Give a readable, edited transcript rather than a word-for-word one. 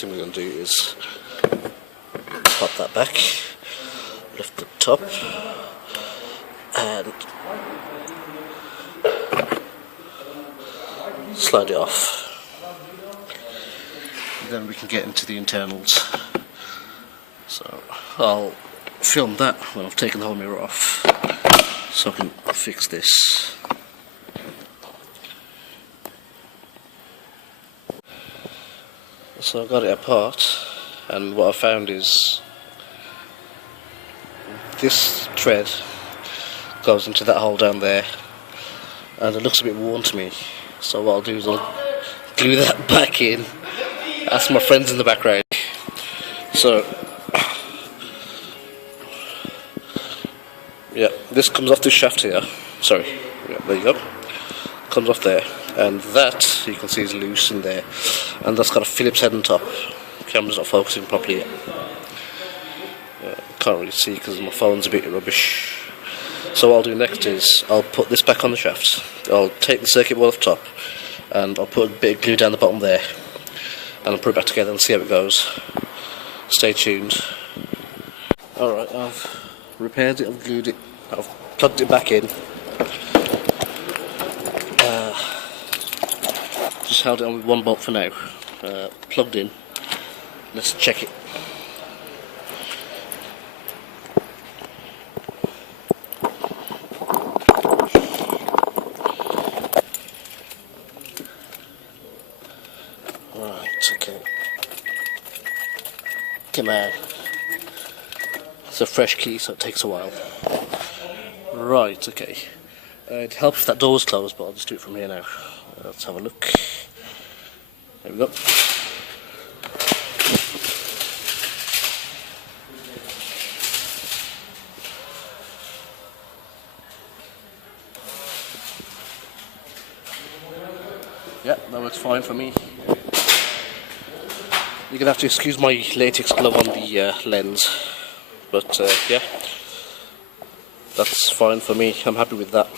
next thing we're going to do is pop that back, lift the top, and slide it off. Then we can get into the internals. So I'll film that when I've taken the whole mirror off, so I can fix this. So I got it apart, and what I found is this thread goes into that hole down there, and it looks a bit worn to me. So what I'll do is I'll glue that back in. That's my friends in the background. So yeah, this comes off this shaft here. Sorry, yeah, there you go. Comes off there, and that you can see is loose in there, and that's got a Phillips head on top. Camera's not focusing properly yet. Can't really see because my phone's a bit rubbish. So what I'll do next is I'll put this back on the shaft. I'll take the circuit board off top, and I'll put a bit of glue down the bottom there, and I'll put it back together and see how it goes. Stay tuned. Alright, I've repaired it, I've glued it, I've plugged it back in. Just held it on with one bolt for now. Plugged in. Let's check it. Right, okay. Come on. It's a fresh key, so it takes a while. Right, okay. It helps if that door was closed, but I'll just do it from here now. Let's have a look. There we go. Yeah, that works fine for me. You're gonna have to excuse my latex glove on the lens, but yeah, that's fine for me. I'm happy with that.